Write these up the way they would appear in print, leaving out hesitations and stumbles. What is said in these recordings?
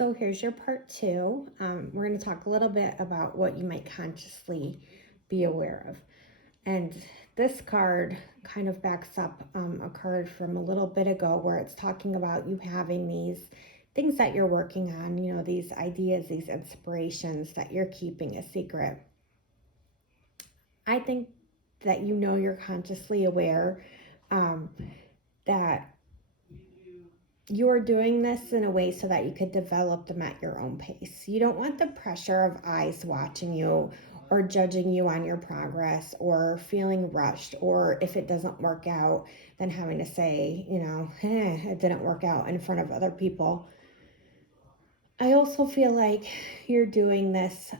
So here's your part two. We're going to talk a little bit about what you might consciously be aware of. And this card kind of backs up a card from a little bit ago where it's talking about you having these things that you're working on, these ideas, these inspirations that you're keeping a secret. I think that you're consciously aware um, that you're doing this in a way so that you could develop them at your own pace. You don't want the pressure of eyes watching you or judging you on your progress or feeling rushed, or if it doesn't work out, then having to say, it didn't work out in front of other people. I also feel like you're doing this,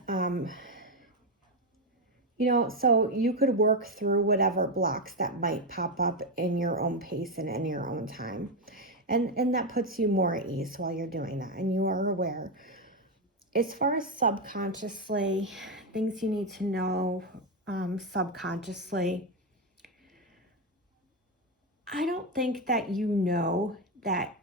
so you could work through whatever blocks that might pop up in your own pace and in your own time. And that puts you more at ease while you're doing that, and you are aware. As far as subconsciously, things you need to know subconsciously, I don't think that that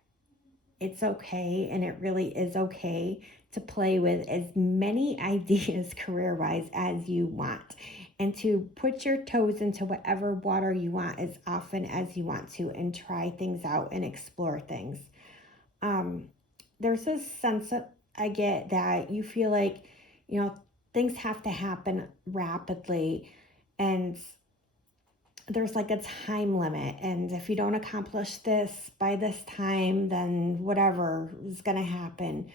it's okay, and it really is okay to play with as many ideas career-wise as you want, and to put your toes into whatever water you want as often as you want to, and try things out and explore things. There's this sense that I get that you feel like, things have to happen rapidly, and there's like a time limit. And if you don't accomplish this by this time, then whatever is going to happen.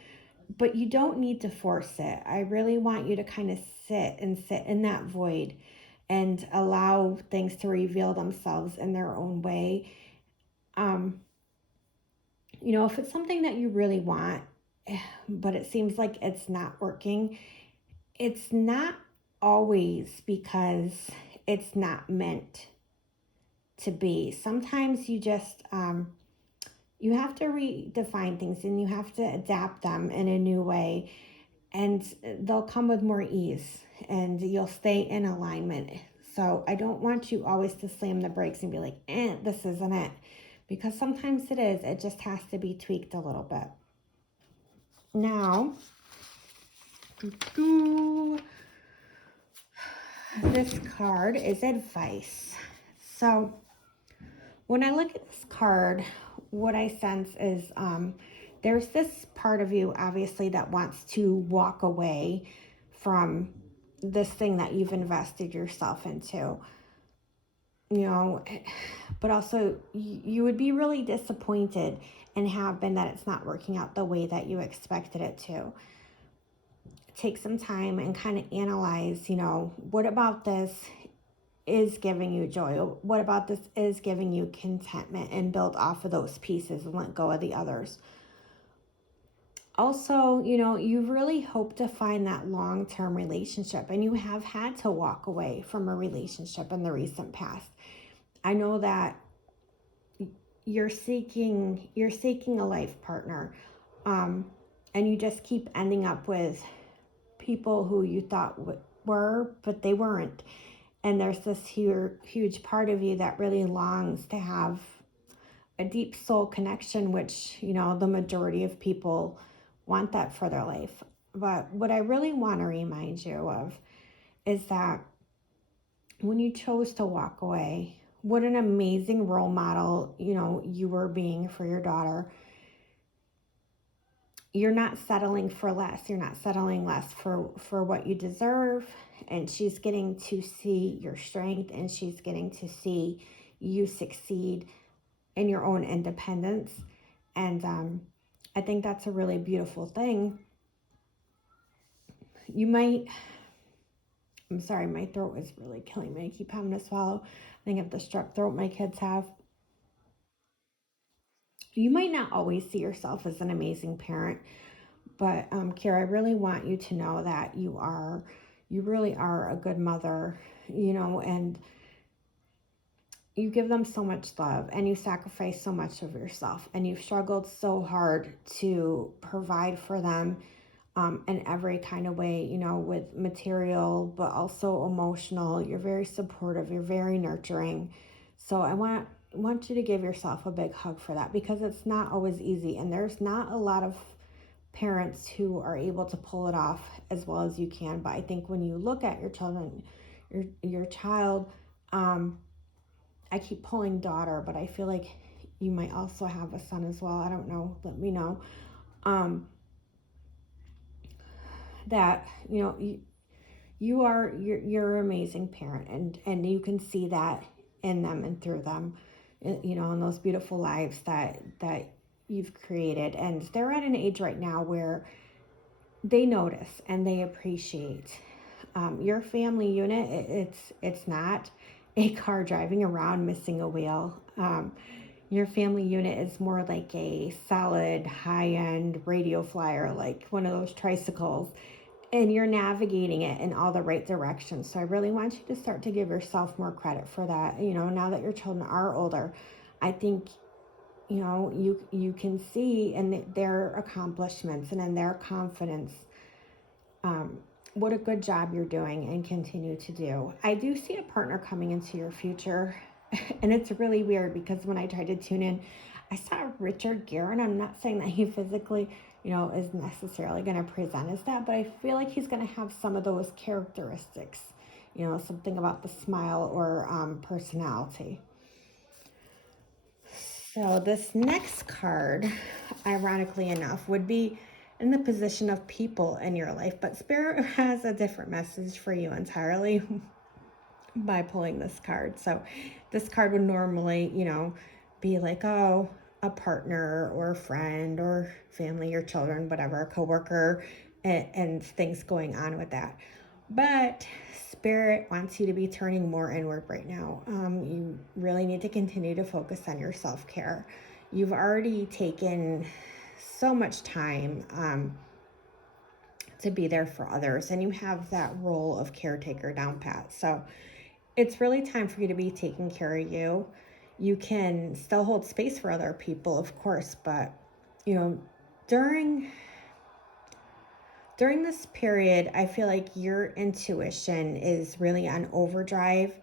But you don't need to force it. I really want you to kind of sit in that void and allow things to reveal themselves in their own way. Um, if it's something that you really want, but it seems like it's not working, it's not always because it's not meant to be. Sometimes you have to redefine things, and you have to adapt them in a new way, and they'll come with more ease, and you'll stay in alignment. So I don't want you always to slam the brakes and be like, this isn't it. Because sometimes it is. It just has to be tweaked a little bit. Now, this card is advice. So when I look at this card, what I sense is there's this part of you, obviously, that wants to walk away from this thing that you've invested yourself into. But also you would be really disappointed, and have been, that it's not working out the way that you expected it to. Take some time and kind of analyze, what about this is giving you joy? What about this is giving you contentment? And build off of those pieces and let go of the others. Also, you really hope to find that long-term relationship, and you have had to walk away from a relationship in the recent past. I know that you're seeking a life partner, and you just keep ending up with people who you thought were, but they weren't. And there's this huge part of you that really longs to have a deep soul connection, which, the majority of people want that for their life. But what I really want to remind you of is that when you chose to walk away, what an amazing role model, you were being for your daughter. You're not settling for less. You're not settling less for what you deserve. And she's getting to see your strength, and she's getting to see you succeed in your own independence. And I think that's a really beautiful thing. I'm sorry, my throat is really killing me. I keep having to swallow. I think of the strep throat my kids have. You might not always see yourself as an amazing parent, but Kira, I really want you to know that you really are a good mother, and you give them so much love, and you sacrifice so much of yourself, and you've struggled so hard to provide for them in every kind of way, with material, but also emotional. You're very supportive. You're very nurturing. So I want you to give yourself a big hug for that, because it's not always easy, and there's not a lot of parents who are able to pull it off as well as you can. But I think when you look at your children, your child, I keep pulling daughter, but I feel like you might also have a son as well. I don't know. Let me know. Um, that you're an amazing parent, and you can see that in them and through them, in those beautiful lives that you've created. And they're at an age right now where they notice and they appreciate your family unit. It's not a car driving around missing a wheel. Your family unit is more like a solid high-end radio flyer, like one of those tricycles, and you're navigating it in all the right directions. So I really want you to start to give yourself more credit for that. Now that your children are older, I think you can see in their accomplishments and in their confidence, um, what a good job you're doing and continue to do. I do see a partner coming into your future, and it's really weird because when I tried to tune in, I saw Richard Gere. I'm not saying that he physically, is necessarily going to present as that, but I feel like he's going to have some of those characteristics, something about the smile or personality. So this next card, ironically enough, would be in the position of people in your life, but Spirit has a different message for you entirely by pulling this card. So this card would normally, be like, oh, a partner or a friend or family or children, whatever, a coworker, and things going on with that. But Spirit wants you to be turning more inward right now. You really need to continue to focus on your self-care. You've already taken so much time to be there for others, and you have that role of caretaker down pat. So it's really time for you to be taking care of you. You can still hold space for other people, of course, but during this period, I feel like your intuition is really on overdrive,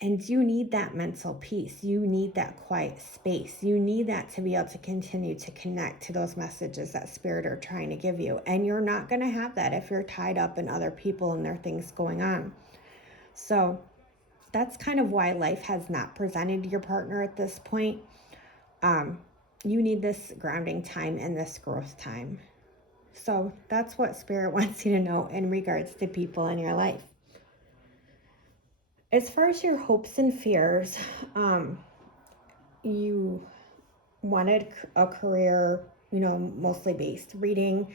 and you need that mental peace. You need that quiet space. You need that to be able to continue to connect to those messages that Spirit are trying to give you. And you're not going to have that if you're tied up in other people and their things going on. So that's kind of why life has not presented your partner at this point. You need this grounding time and this growth time. So that's what Spirit wants you to know in regards to people in your life. As far as your hopes and fears, you wanted a career, mostly based reading.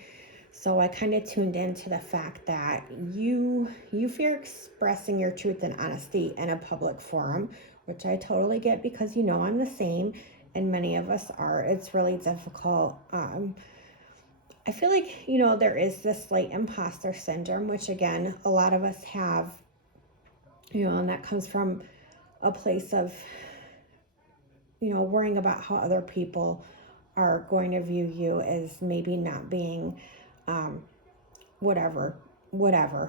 So I kind of tuned into the fact that you fear expressing your truth and honesty in a public forum, which I totally get because I'm the same, and many of us are. It's really difficult. I feel like there is this slight imposter syndrome, which again a lot of us have, and that comes from a place of worrying about how other people are going to view you as maybe not being whatever,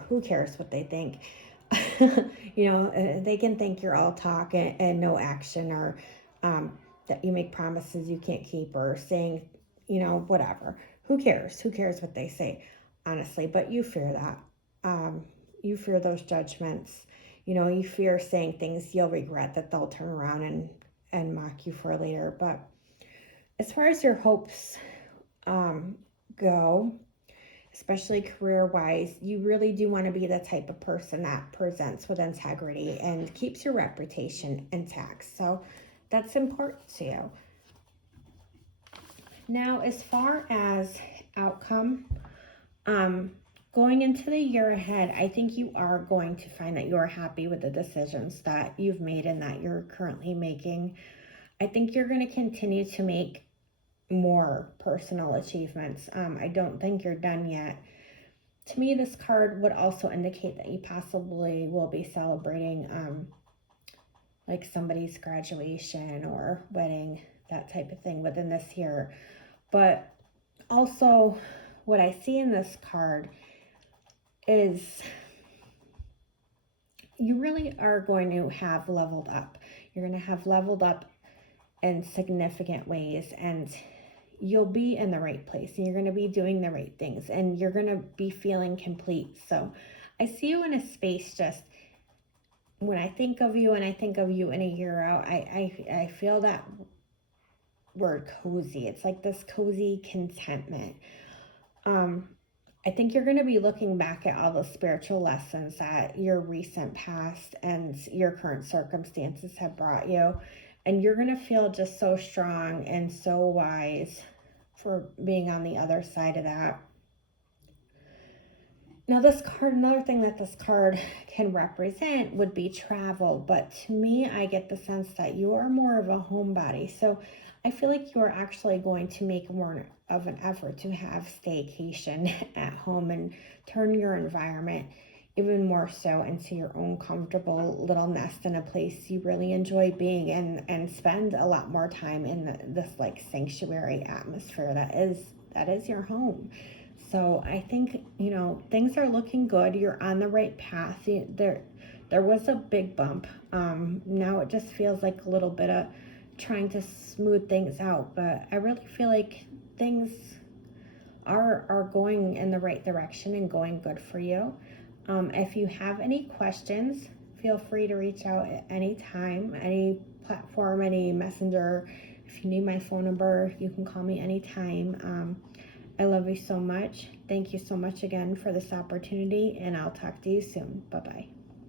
who cares what they think. They can think you're all talk and no action, or that you make promises you can't keep, or saying whatever. Who cares what they say, honestly? But you fear that. You fear those judgments. You fear saying things you'll regret, that they'll turn around and mock you for later. But as far as your hopes go, especially career-wise, you really do want to be the type of person that presents with integrity and keeps your reputation intact. So that's important to you. Now, as far as outcome, going into the year ahead, I think you are going to find that you're happy with the decisions that you've made and that you're currently making. I think you're going to continue to make more personal achievements. I don't think you're done yet. To me, this card would also indicate that you possibly will be celebrating like somebody's graduation or wedding, that type of thing within this year. But also, what I see in this card is you really are going to have leveled up. You're going to have leveled up in significant ways, and you'll be in the right place and you're going to be doing the right things and you're going to be feeling complete. So I see you in a space just when I think of you and I think of you in a year out, I feel that word cozy. It's like this cozy contentment. Um, I think you're going to be looking back at all the spiritual lessons that your recent past and your current circumstances have brought you. And you're going to feel just so strong and so wise for being on the other side of that. Now, this card, another thing that this card can represent would be travel, but to me, I get the sense that you are more of a homebody. So I feel like you are actually going to make more of an effort to have staycation at home and turn your environment even more so into your own comfortable little nest in a place you really enjoy being in and spend a lot more time in this like sanctuary atmosphere that is your home. So I think, things are looking good. You're on the right path. There was a big bump. Now it just feels like a little bit of trying to smooth things out. But I really feel like things are going in the right direction and going good for you. If you have any questions, feel free to reach out at any time, any platform, any messenger. If you need my phone number, you can call me anytime. I love you so much. Thank you so much again for this opportunity, and I'll talk to you soon. Bye-bye.